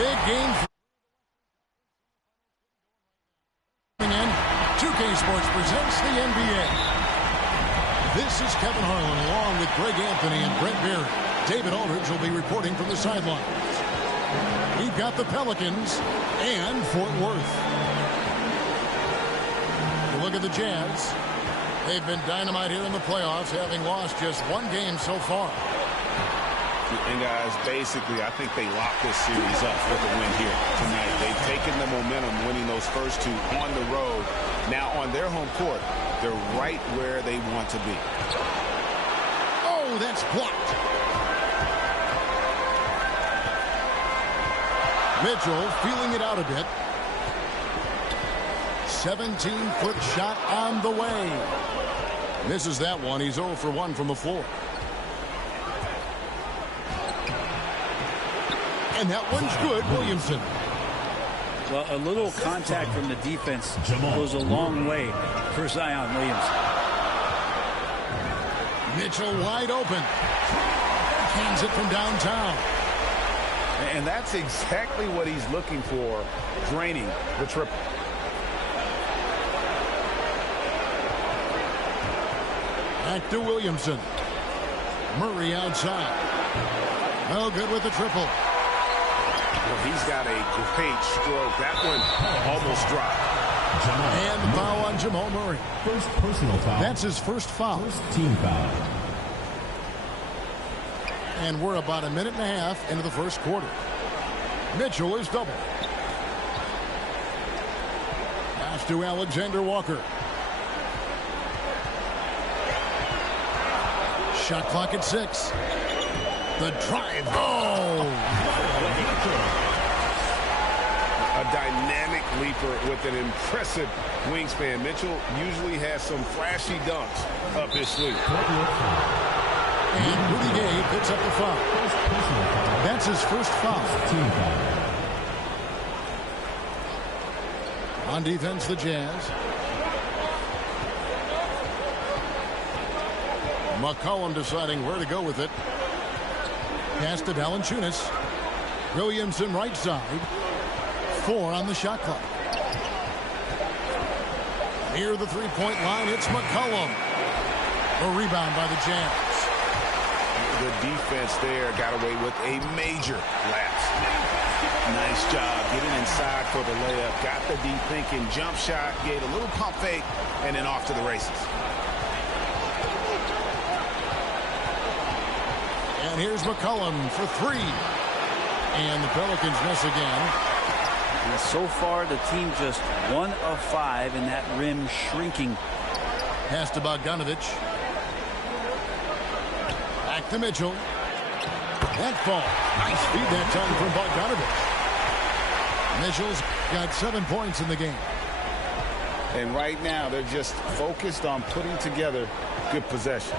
Big game for 2K Sports presents the NBA. This is Kevin Harlan along with Greg Anthony and Brett Berry. David Aldridge will be reporting from the sidelines. We've got the Pelicans and Fort Worth. Look at the Jazz. They've been dynamite here in the playoffs, having lost just one game so far. And guys, basically, I think they locked this series up with a win here tonight. They've taken the momentum, winning those first two on the road. Now on their home court, they're right where they want to be. Oh, that's blocked. Mitchell feeling it out a bit. 17-foot shot on the way. Misses that one. He's 0 for 1 from the floor. And that one's good, Williamson. Well, a little contact from the defense goes a long way for Zion Williamson. Mitchell wide open. Hands it from downtown. And that's exactly what he's looking for, draining the triple. Back to Williamson. Murray outside. No good with the triple. Well, he's got a great stroke. That one almost dropped. And the foul on Jamal Murray. First personal foul. That's his first foul. First team foul. And we're about a minute and a half into the first quarter. Mitchell is double. Pass to Alexander Walker. Shot clock at 6. The drive. Oh! A dynamic leaper with an impressive wingspan. Mitchell usually has some flashy dunks up his sleeve. And Rudy Gay picks up the foul. That's his first foul. Team foul. On defense, the Jazz. McCollum deciding where to go with it. Pass to Valanciunas. Williamson right side. 4 on the shot clock. Near the three-point line, it's McCollum. A rebound by the Jazz. The defense there got away with a major lapse. Nice job getting inside for the layup. Got the deep thinking jump shot, gave a little pump fake, and then off to the races. And here's McCollum for 3. And the Pelicans miss again. And so far, the team just 1 of 5, and that rim shrinking. Pass to Bogdanovich. Back to Mitchell. That fall. Nice feed that time from Bogdanovich. Mitchell's got 7 points in the game. And right now, they're just focused on putting together good possessions.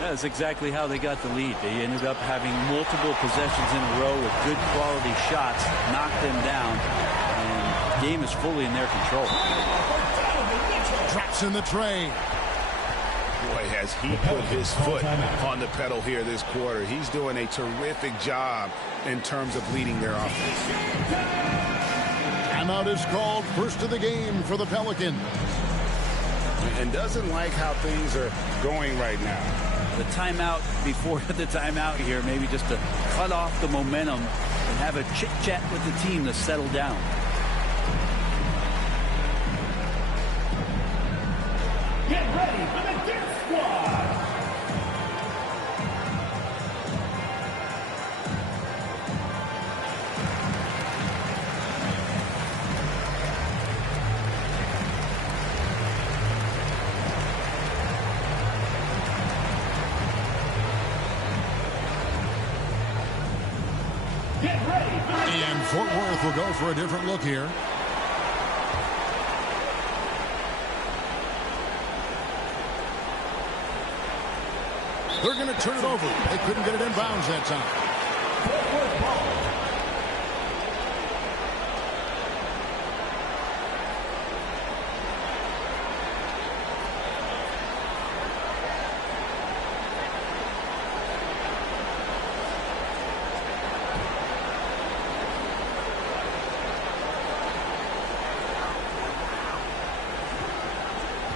That's exactly how they got the lead. They ended up having multiple possessions in a row with good quality shots, knocked them down, and the game is fully in their control. Drops in the tray. Boy, has he put his foot on the pedal here this quarter. He's doing a terrific job in terms of leading their offense. Timeout is called, first of the game for the Pelicans. And doesn't like how things are going right now. The timeout before the timeout here, maybe just to cut off the momentum and have a chit-chat with the team to settle down. Get ready for the Dirt Squad. And Fort Worth will go for a different look here. They're going to turn it over. They couldn't get it in bounds that time. Fort Worth ball.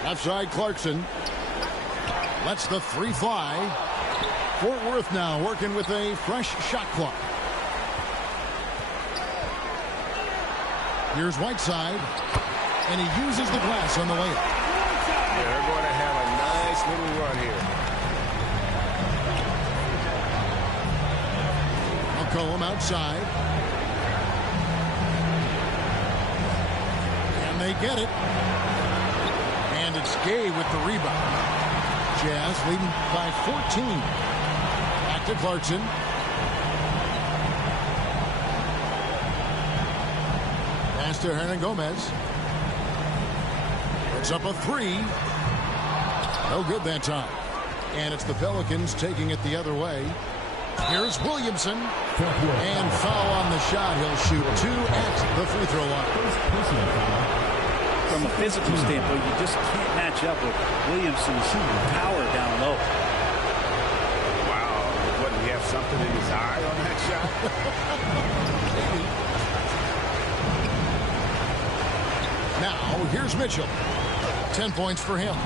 Left side, Clarkson. Lets the three fly. Fort Worth now working with a fresh shot clock. Here's Whiteside. And he uses the glass on the layup. Yeah, they're going to have a nice little run here. McCollum outside. And they get it. And it's Gay with the rebound. Jazz leading by 14. Back to Clarkson. Pass to Hernan Gomez. Puts up a three. No good that time. And it's the Pelicans taking it the other way. Here's Williamson. And foul on the shot. He'll shoot two at the free throw line. From a physical standpoint, you just can't match up with Williamson's power down low. Wow. What, did he have something in his eye on that shot? Now, here's Mitchell. 10 points for him.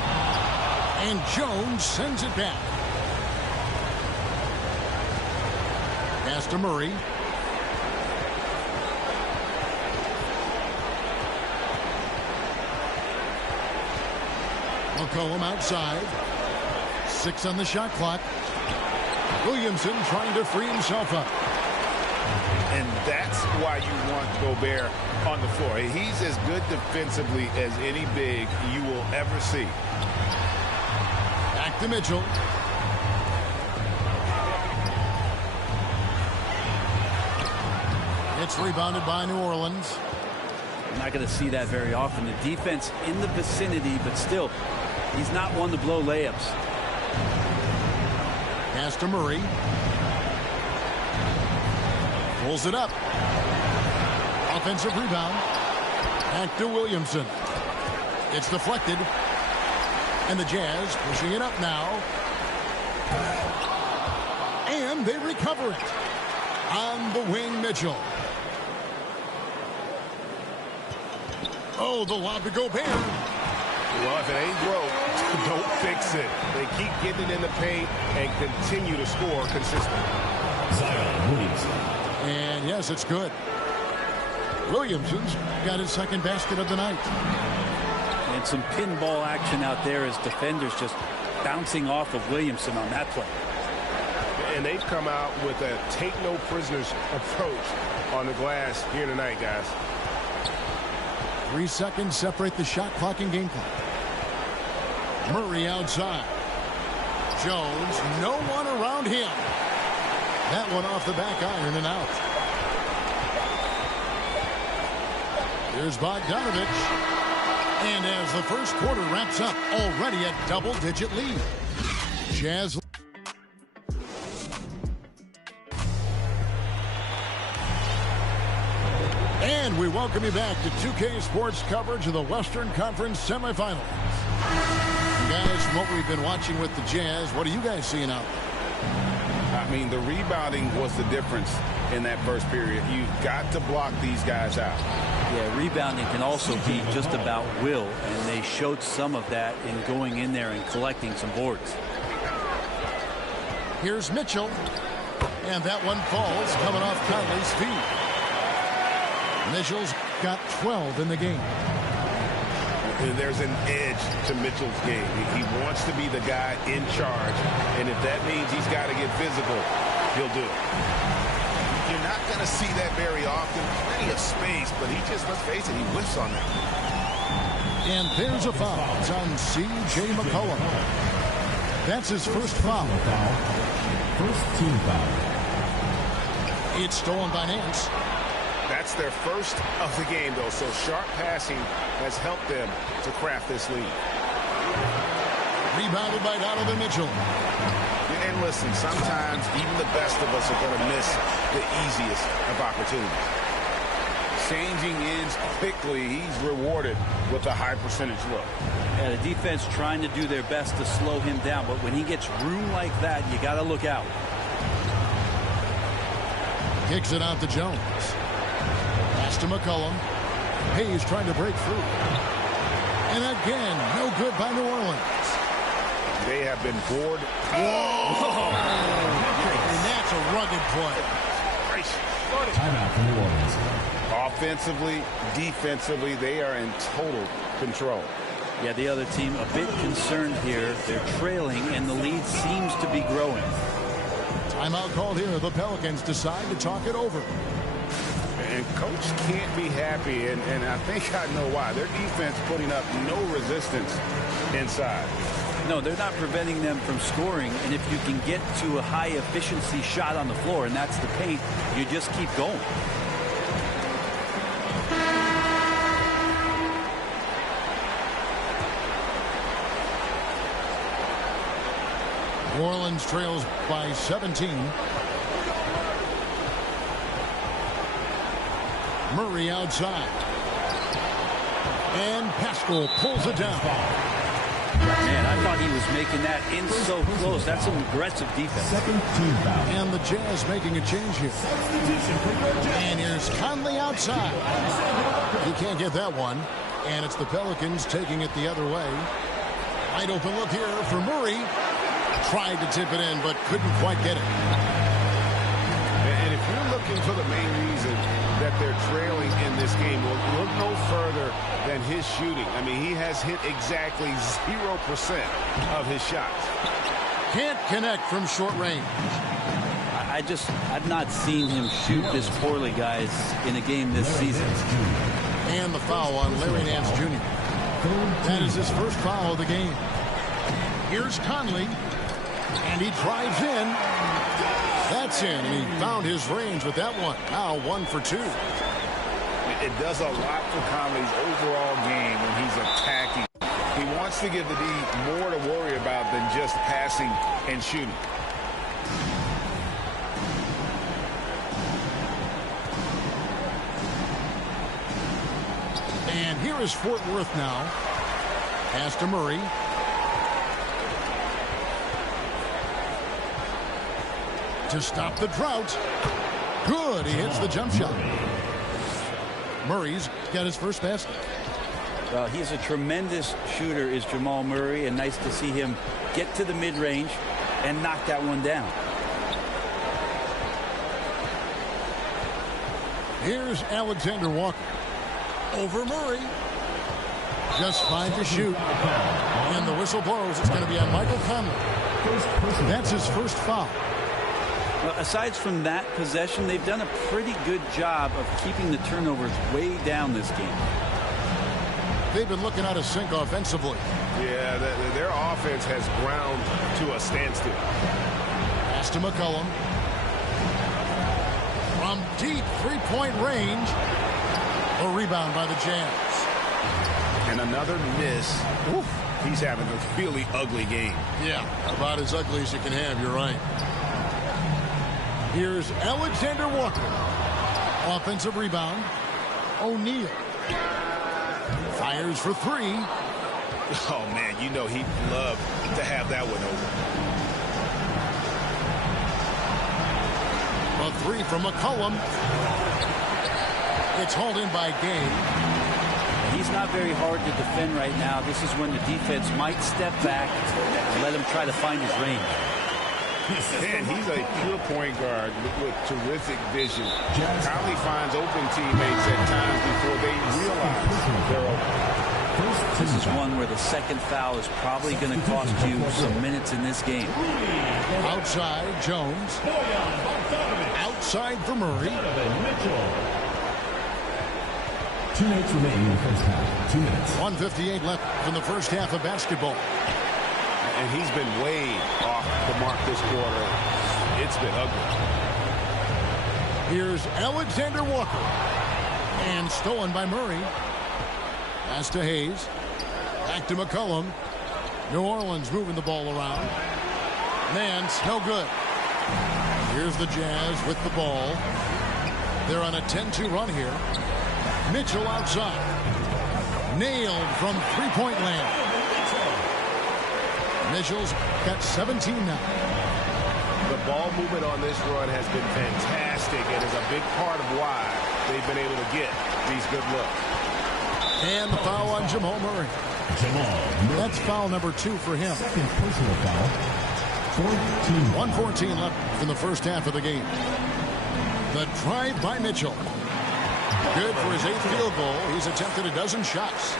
And Jones sends it back. Pass to Murray. McCollum outside. 6 on the shot clock. Williamson trying to free himself up. And that's why you want Gobert on the floor. He's as good defensively as any big you will ever see. Back to Mitchell. It's rebounded by New Orleans. You're not going to see that very often. The defense in the vicinity, but still, he's not one to blow layups. Pass to Murray. Pulls it up. Offensive rebound. Back to Williamson. It's deflected. And the Jazz pushing it up now. And they recover it. On the wing, Mitchell. Oh, the lob to Gobert. Well, if it ain't broke, don't fix it. They keep getting it in the paint and continue to score consistently. Zion Williamson. And yes, it's good. Williamson's got his second basket of the night. And some pinball action out there as defenders just bouncing off of Williamson on that play. And they've come out with a take-no-prisoners approach on the glass here tonight, guys. 3 seconds separate the shot clock and game clock. Murray outside. Jones, no one around him. That one off the back iron and out. Here's Bogdanovich. And as the first quarter wraps up, already a double-digit lead. Jazz. And we welcome you back to 2K Sports coverage of the Western Conference semifinals. Guys, from what we've been watching with the Jazz, what are you guys seeing out there? I mean, the rebounding was the difference in that first period. You've got to block these guys out. Yeah, rebounding can also be just about will, and they showed some of that in going in there and collecting some boards. Here's Mitchell. And that one falls coming off Conley's feet. Mitchell's got 12 in the game. And there's an edge to Mitchell's game. He wants to be the guy in charge, and if that means he's got to get physical, he'll do it. You're not going to see that very often. Plenty of space, but he just, let's face it, he whiffs on that. And there's a foul. It's on C.J. McCollum. That's his first foul. First team foul. It's stolen by Nance. That's their first of the game, though, so sharp passing has helped them to craft this lead. Rebounded by Donovan Mitchell. And listen, sometimes even the best of us are going to miss the easiest of opportunities. Changing ends quickly, he's rewarded with a high percentage look. Yeah, the defense trying to do their best to slow him down, but when he gets room like that, you got to look out. Kicks it out to Jones. Pass to McCollum. Hayes trying to break through. And again, no good by New Orleans. They have been bored. Whoa! And that's a rugged play. Timeout for New Orleans. Offensively, defensively, they are in total control. Yeah, the other team a bit concerned here. They're trailing, and the lead seems to be growing. Timeout called here. The Pelicans decide to talk it over. And coach can't be happy, and I think I know why. Their defense putting up no resistance inside. No, they're not preventing them from scoring, and if you can get to a high-efficiency shot on the floor, and that's the paint, you just keep going. New Orleans trails by 17. Murray outside. And Pascal pulls it down. Man, I thought he was making that in so close. That's some aggressive defense. Second team foul. And the Jazz making a change here. And here's Conley outside. He can't get that one. And it's the Pelicans taking it the other way. Wide open look here for Murray. Tried to tip it in, but couldn't quite get it. And if you're looking for the main reason that they're trailing in this game, well, look no further than his shooting. I mean, he has hit exactly 0% of his shots. Can't connect from short range. I've not seen him shoot this poorly, guys, in a game this season. And the foul on Larry Nance Jr. That is his first foul of the game. Here's Conley. And he drives in. That's in. And he found his range with that one. Now 1 for 2. It does a lot for Conley's overall game when he's attacking. He wants to give the D more to worry about than just passing and shooting. And here is Fort Worth now. Pass to Murray. To stop the drought. Good. He hits the jump shot. Murray's got his first basket. Well, he's a tremendous shooter, is Jamal Murray, and nice to see him get to the mid-range and knock that one down. Here's Alexander Walker. Over Murray. Just 5 to shoot. And the whistle blows. It's going to be on Michael Conley. That's his first foul. Well, aside from that possession, they've done a pretty good job of keeping the turnovers way down this game. They've been looking out of sync offensively. Yeah, their offense has ground to a standstill. Pass to McCollum. From deep three-point range. A rebound by the Jazz. And another miss. Oof, he's having a really ugly game. Yeah, about as ugly as you can have. You're right. Here's Alexander Walker. Offensive rebound. O'Neal. Fires for 3. Oh, man, you know he'd love to have that one over. A 3 from McCollum. It's hauled in by Gay. He's not very hard to defend right now. This is when the defense might step back and let him try to find his range. Man, he's a pure point guard with terrific vision. Conley finds open teammates at times before they realize they're open. This is one where the second foul is probably going to cost you some minutes in this game. Outside, Jones. Outside for Murray. 2 minutes remaining in the first half. 2 minutes. 1:58 left from the first half of basketball. And he's been way off the mark this quarter. It's been ugly. Here's Alexander Walker. And stolen by Murray. Pass to Hayes. Back to McCollum. New Orleans moving the ball around. Nance, no good. Here's the Jazz with the ball. They're on a 10-2 run here. Mitchell outside. Nailed from three-point land. Mitchell's got 17 now. The ball movement on this run has been fantastic and is a big part of why they've been able to get these good looks. And the foul on Jamal Murray. That's foul number 2 for him. Second personal foul. 1:14 left in the first half of the game. The drive by Mitchell. Good for his 8th field goal. He's attempted a dozen shots.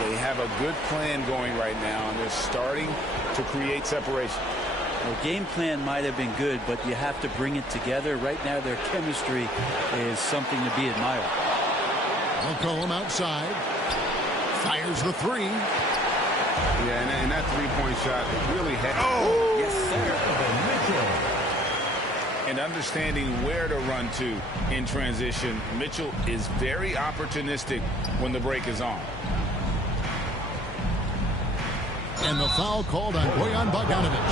They have a good plan going right now, and they're starting to create separation. Well, game plan might have been good, but you have to bring it together. Right now, their chemistry is something to be admired. McCollum outside. Fires the 3. Yeah, and that three-point shot really had... Oh, yes, sir. And understanding where to run to in transition, Mitchell is very opportunistic when the break is on. And the foul called on Bojan Bogdanovic.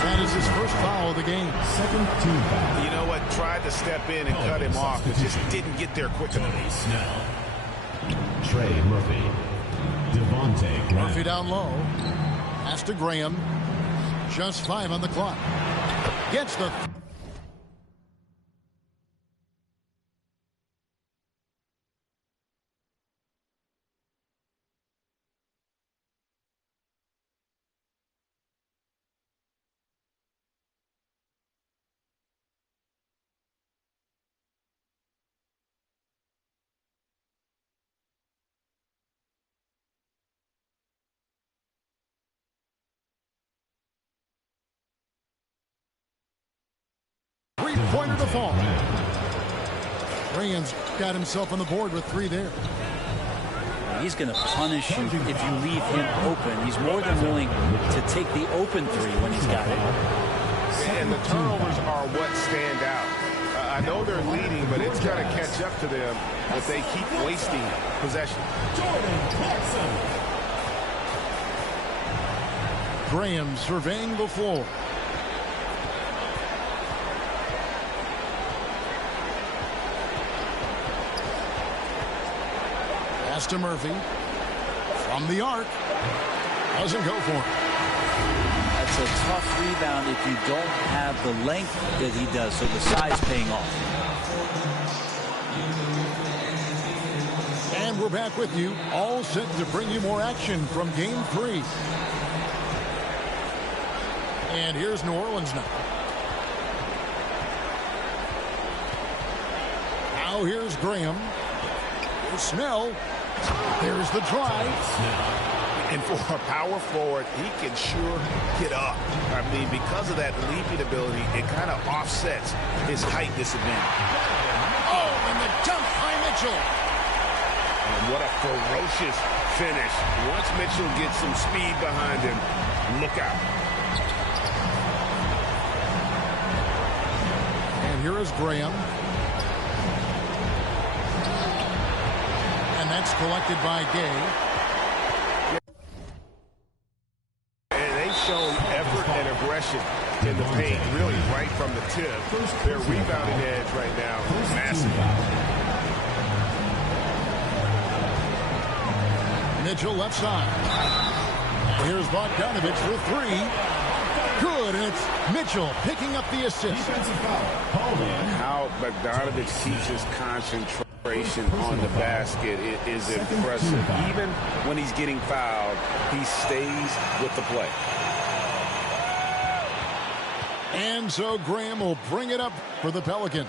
That is his first foul of the game. Second team foul. You know what? Tried to step in and cut him off, but just didn't get there quick enough. Trey Murphy. Devontae Graham. Murphy down low. Pass to Graham. Just 5 on the clock. Gets the... Three-pointer to fall. Graham's got himself on the board with 3 there. He's going to punish you if you leave him open. He's more than willing to take the open 3 when he's got it. And the turnovers are what stand out. I know they're leading, but it's got to catch up to them if they keep wasting possession. Graham surveying the floor. Pass to Murphy. From the arc. Doesn't go for it. That's a tough rebound if you don't have the length that he does, so the size paying off. And we're back with you, all set to bring you more action from Game 3. And here's New Orleans now. Now here's Graham. Here's Snell. There's the drive. And for a power forward, he can sure get up. I mean, because of that leaping ability, it kind of offsets his height disadvantage. Oh, and the dunk by Mitchell. And what a ferocious finish. Once Mitchell gets some speed behind him, look out. And here is Graham. And that's collected by Gay. Shown effort and aggression in the paint, really right from the tip. Their rebounding edge right now is massive. Mitchell left side. Here's Bogdanovic for 3. Good, and it's Mitchell picking up the assist. How Bogdanovic keeps his concentration on the basket is impressive. Even when he's getting fouled, he stays with the play. And so Graham will bring it up for the Pelicans.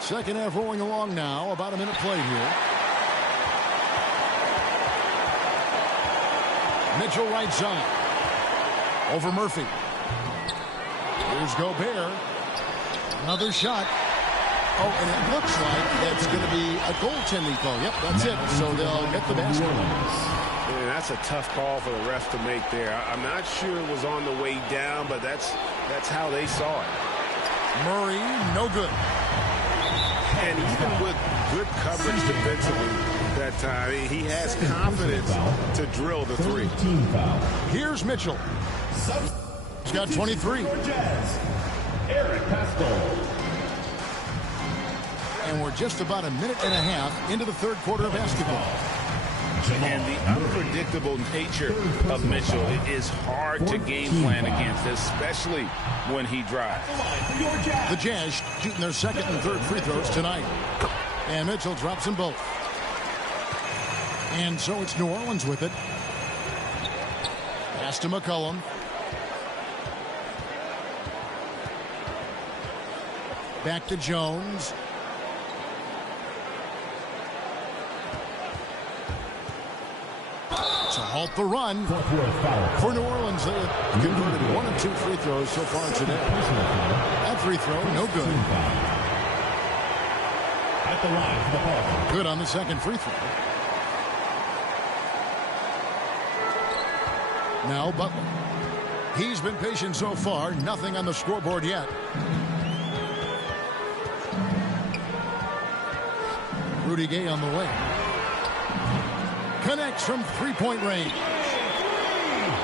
Second half rolling along now. About a minute played here. Mitchell right side. Over Murphy. Here's Gobert. Another shot. Oh, and it looks like that's going to be a goaltending call. Yep, that's it. So they'll get the basket. Man, that's a tough call for the ref to make there. I'm not sure it was on the way down, but that's how they saw it. Murray, no good. And even with good coverage defensively that time, he has confidence to drill the 3. Here's Mitchell. He's got 23. And we're just about a minute and a half into the third quarter of basketball. And the unpredictable nature of Mitchell is hard to game plan against, especially when he drives. The Jazz shooting their second and third free throws tonight. And Mitchell drops them both. And so it's New Orleans with it. Pass to McCollum. Back to Jones. To halt the run for New Orleans. They have converted 1 of 2 free throws so far today. That free throw, no good. At the line for the ball. Good on the second free throw. Now Butler. He's been patient so far. Nothing on the scoreboard yet. Rudy Gay on the wing. Connects from three-point range.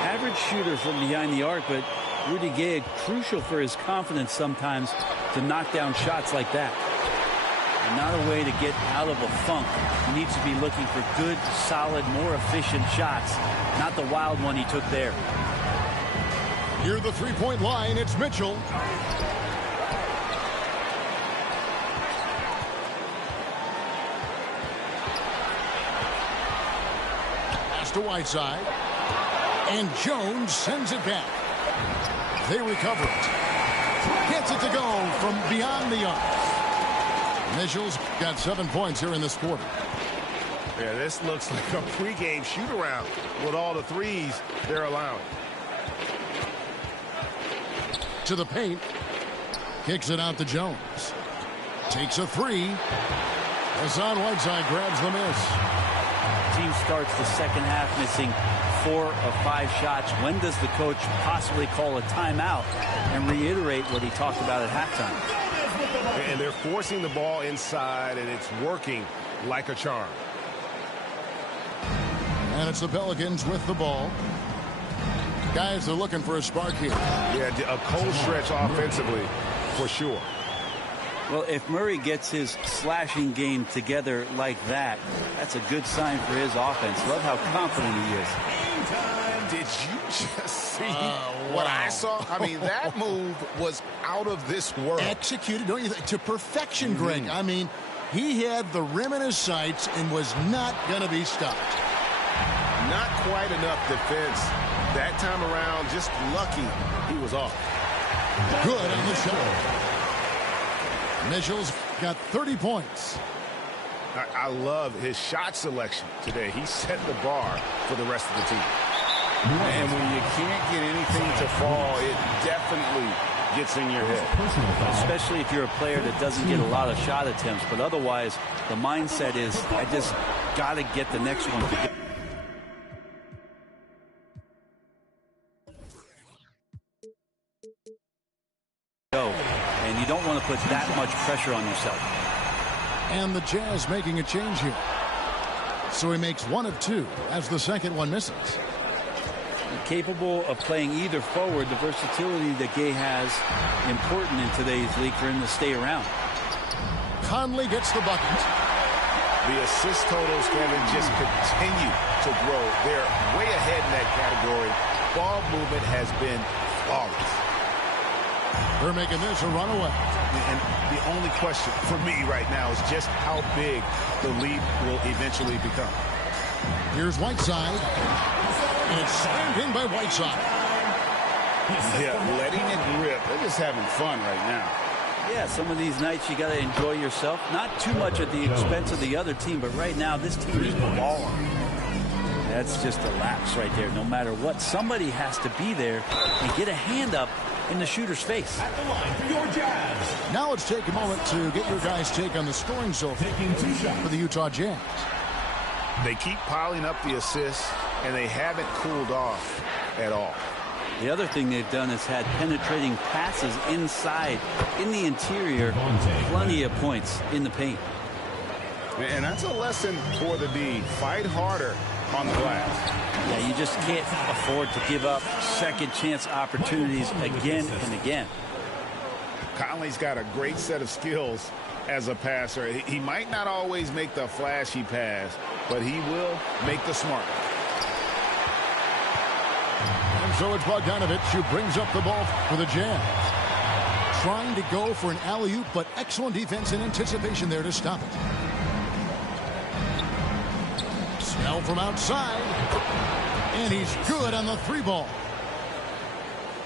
Average shooter from behind the arc, but Rudy Gay crucial for his confidence sometimes to knock down shots like that. And not a way to get out of a funk. He needs to be looking for good, solid, more efficient shots, not the wild one he took there. Near the three-point line, it's Mitchell. To Whiteside, and Jones sends it back. They recover it. Gets it to go from beyond the arc. Mitchell's got 7 points here in this quarter. Yeah, this looks like a pregame shoot-around with all the threes they're allowing. To the paint. Kicks it out to Jones. Takes a three. Hassan Whiteside grabs the miss. Team starts the second half missing 4 of 5 shots. When does the coach possibly call a timeout and reiterate what he talked about at halftime? And they're forcing the ball inside, and it's working like a charm. And it's the Pelicans with the ball. Guys are looking for a spark here. Yeah, a cold stretch offensively, for sure. Well, if Murray gets his slashing game together like that, that's a good sign for his offense. Love how confident he is. Did you just see what I saw? I mean, that move was out of this world. Executed, don't you think, to perfection, Greg. I mean, he had the rim in his sights and was not going to be stopped. Not quite enough defense that time around. Just lucky he was off. Good on the shot. Mitchell's got 30 points. I love his shot selection today. He set the bar for the rest of the team. And when you can't get anything to fall, it definitely gets in your head. Especially if you're a player that doesn't get a lot of shot attempts. But otherwise, the mindset is, I just got to get the next one to go. And you don't want to put that much pressure on yourself. And the Jazz making a change here. So he makes 1 of 2 as the second one misses. Capable of playing either forward, the versatility that Gay has, important in today's league for him to stay around. Conley gets the bucket. The assist totals, Kevin, just continue to grow. They're way ahead in that category. Ball movement has been flawless. They're making this a runaway. And the only question for me right now is just how big the lead will eventually become. Here's Whiteside. And it's slammed in by Whiteside. Yeah, letting it rip. They're just having fun right now. Yeah, some of these nights you got to enjoy yourself. Not too much at the expense of the other team, but right now this team is balling. That's just a lapse right there. No matter what, somebody has to be there and get a hand up in the shooter's face. At the line for your Jazz. Now let's take a moment to get your guys' take on the scoring so far for the Utah Jazz. They keep piling up the assists, and they haven't cooled off at all. The other thing they've done is had penetrating passes inside, in the interior, plenty of points in the paint. And that's a lesson for the D. Fight harder on the glass. Yeah, you just can't afford to give up second chance opportunities again and again. Conley's got a great set of skills as a passer. He might not always make the flashy pass, but he will make the smart one. And so it's Bogdanovich who brings up the ball for the Jazz. Trying to go for an alley-oop, but excellent defense and anticipation there to stop it. Snell from outside. And he's good on the three ball.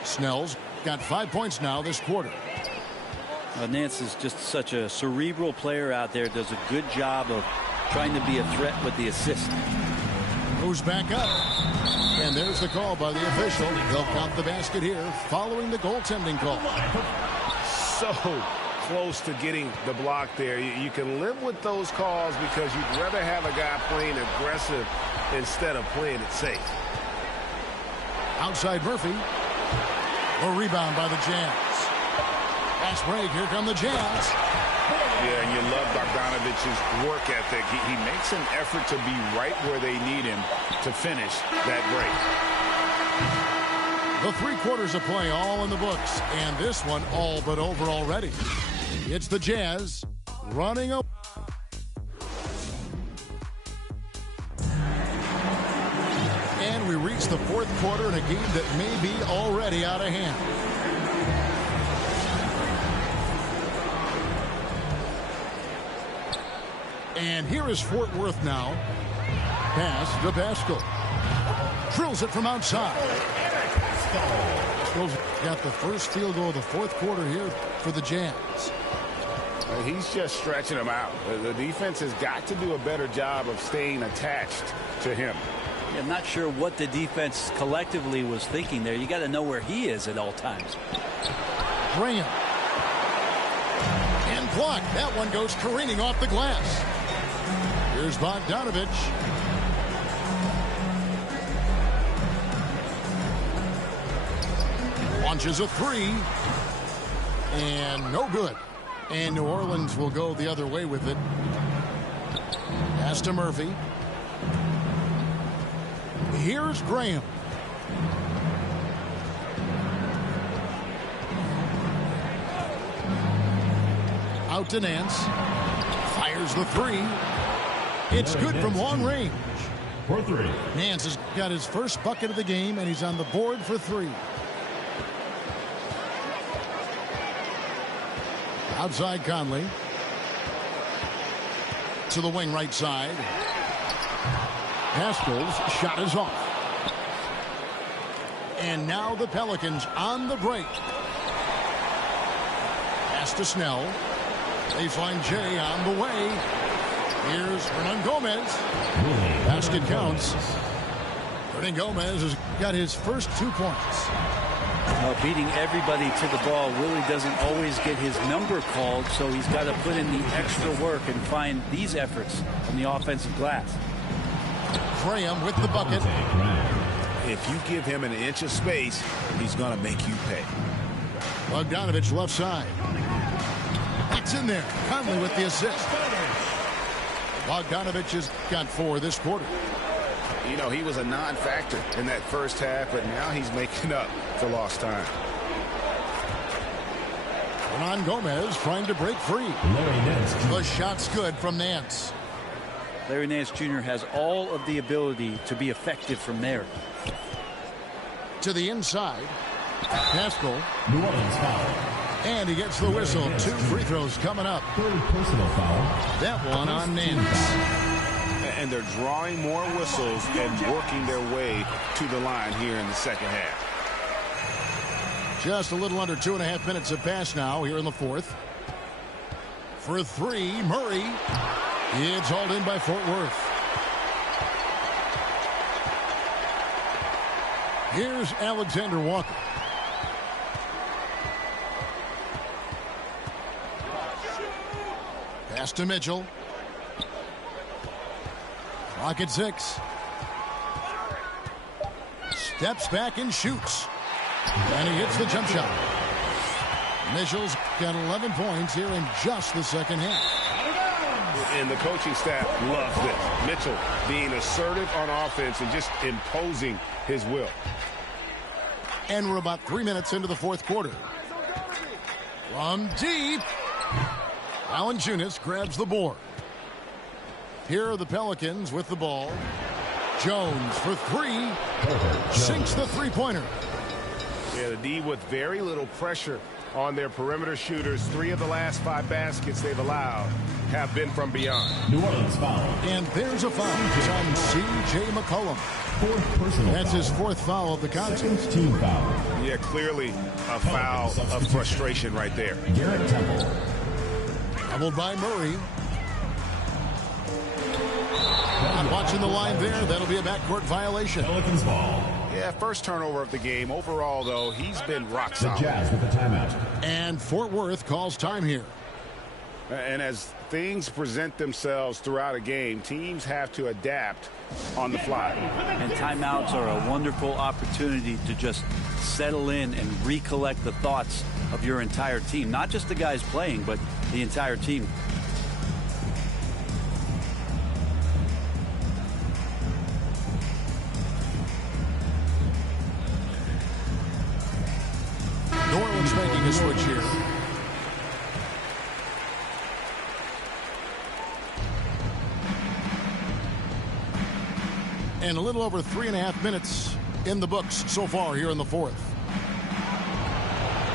Snell's got 5 points now this quarter. Nance is just such a cerebral player out there. Does a good job of trying to be a threat with the assist. Moves back up. And there's the call by the official. They'll count the basket here following the goaltending call. So close to getting the block there. You can live with those calls because you'd rather have a guy playing aggressive instead of playing it safe. Outside Murphy. A rebound by the Jazz. Fast break. Here come the Jazz. Yeah, and you love Bogdanovich's work ethic. He makes an effort to be right where they need him to finish that break. The 3 quarters of play all in the books, and this one all but over already. It's the Jazz running up. And we reach the 4th quarter in a game that may be already out of hand. And here is Fort Worth now. Pass to Pascal. Drills it from outside. Pascal's got the first field goal of the 4th quarter here for the Jazz. He's just stretching him out. The defense has got to do a better job of staying attached to him. I'm not sure what the defense collectively was thinking there. You got to know where he is at all times. Graham. And blocked. That one goes careening off the glass. Here's Bogdanovich. Launches a 3. And no good. And New Orleans will go the other way with it. Pass to Murphy. Here's Graham. Out to Nance. Fires the 3. It's good from long range. For 3. Nance has got his first bucket of the game, and he's on the board for 3. Outside Conley. To the wing right side. Pascal's shot is off. And now the Pelicans on the break. Pass to Snell. They find Jay on the way. Here's Hernan Gomez. Basket counts. Hernan Gomez has got his first 2 points. Beating everybody to the ball, Willie doesn't always get his number called, so he's got to put in the extra work and find these efforts on the offensive glass. Graham with the bucket. If you give him an inch of space, he's going to make you pay. Bogdanovich left side. It's in there. Conley with the assist. Bogdanovich has got 4 this quarter. You know, he was a non-factor in that first half, but now he's making up for lost time. Hernan Gomez trying to break free. The shot's good from Nance. Larry Nance Jr. has all of the ability to be effective from there. To the inside. Pascal. New Orleans foul. And he gets the whistle. 2 free throws coming up. 3rd personal foul. That one on Nance. And they're drawing more whistles and working their way to the line here in the second half. Just a little under 2.5 minutes have passed now here in the 4th. For 3, Murray. It's hauled in by Fort Worth. Here's Alexander Walker. Pass to Mitchell. Clock at 6. Steps back and shoots. And he hits the jump shot. Mitchell's got 11 points here in just the second half. And the coaching staff loves this. Mitchell being assertive on offense and just imposing his will. And we're about 3 minutes into the 4th quarter. From deep. Valanciunas grabs the board. Here are the Pelicans with the ball. Jones for three. Sinks the three-pointer. Yeah, the D with very little pressure on their perimeter shooters. 3 of the last 5 baskets they've allowed have been from beyond. New Orleans foul. And there's a foul. It's on C.J. McCollum. 4th personal That's foul. his 4th foul of the contest. 2nd team foul. Yeah, clearly a foul of frustration right there. Garrett Temple. Doubled by Murray. Not watching the line there. That'll be a backcourt violation. Pelicans ball. Yeah, first turnover of the game. Overall, though, he's been rock The solid. Jazz with the timeout. And Fort Worth calls time here. And as things present themselves throughout a game, teams have to adapt on the fly. And timeouts are a wonderful opportunity to just settle in and recollect the thoughts of your entire team. Not just the guys playing, but the entire team. New Orleans making a switch here. And a little over 3.5 minutes in the books so far here in the 4th.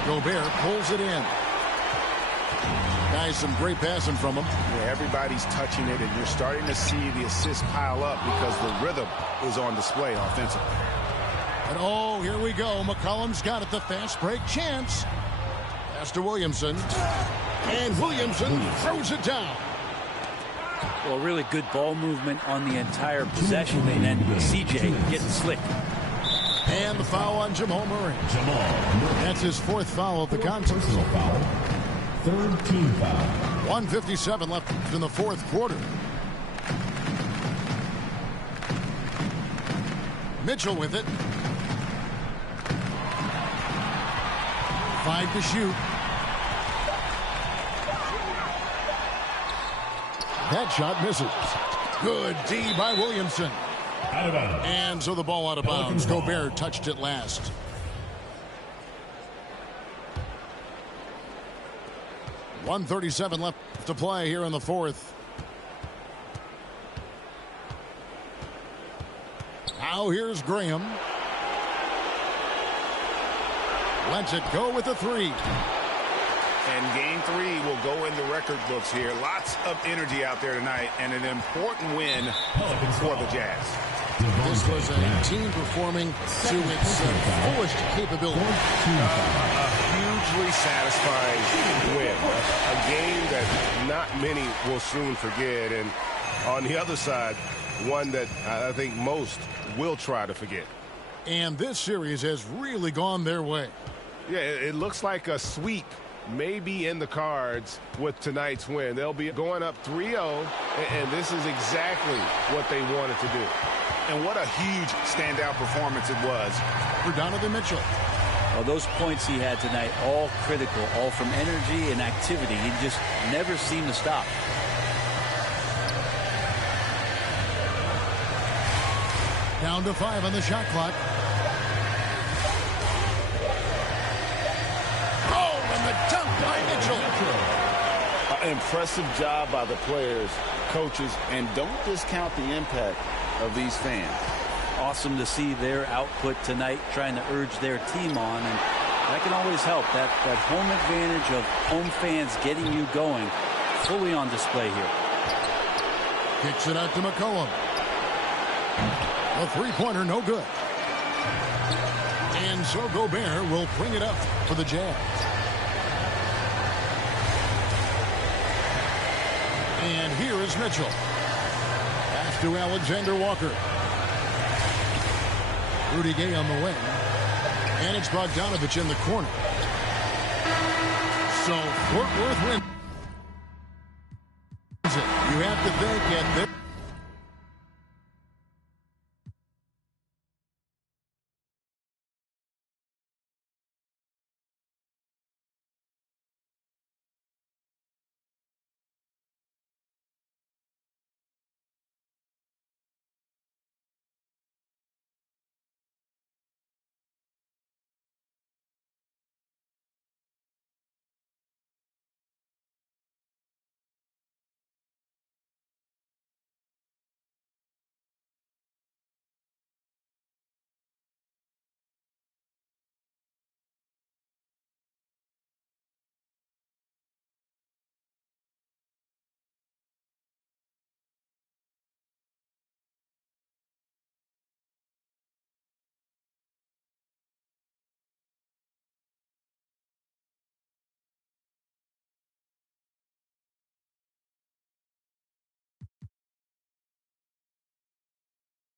Gobert pulls it in. Guys, some great passing from him. Yeah, everybody's touching it, and you're starting to see the assists pile up because the rhythm is on display offensively. And oh, here we go. McCollum's got it. The fast break chance. Pass to Williamson. And Williamson throws it down. Well, really good ball movement on the entire possession. And then CJ getting slick. And the foul on Jamal Murray. Jamal Murray. That's his 4th foul of the contest. Personal foul. 3rd team foul. 1:57 left in the 4th quarter. Mitchell with it. 5 to shoot. That shot misses. Good D by Williamson. Out of bounds. And so the ball out of bounds. Gobert touched it last. .137 left to play here in the 4th. Now here's Graham. Lets it go with a 3. And game 3 will go in the record books here. Lots of energy out there tonight, and an important win for the Jazz. This was a team performing to its fullest capability. A hugely satisfying win. A game that not many will soon forget. And on the other side, one that I think most will try to forget. And this series has really gone their way. Yeah, it looks like a sweep may be in the cards with tonight's win. They'll be going up 3-0, and this is exactly what they wanted to do. And what a huge standout performance it was For Donovan Mitchell. Well, those points he had tonight, all critical, all from energy and activity. He just never seemed to stop. Down to 5 on the shot clock. Oh, and the dunk by Mitchell. impressive job by the players, coaches, and don't discount the impact of these fans. Awesome to see their output tonight, trying to urge their team on, and that can always help. That home advantage of home fans getting you going, fully on display here. Kicks it out to McCollum. A three-pointer, no good. And so Gobert will bring it up for the Jazz. And here is Mitchell. Pass to Alexander Walker. Rudy Gay on the wing. And it's Bogdanovich in the corner. So Fort Worth wins it. You have to think at this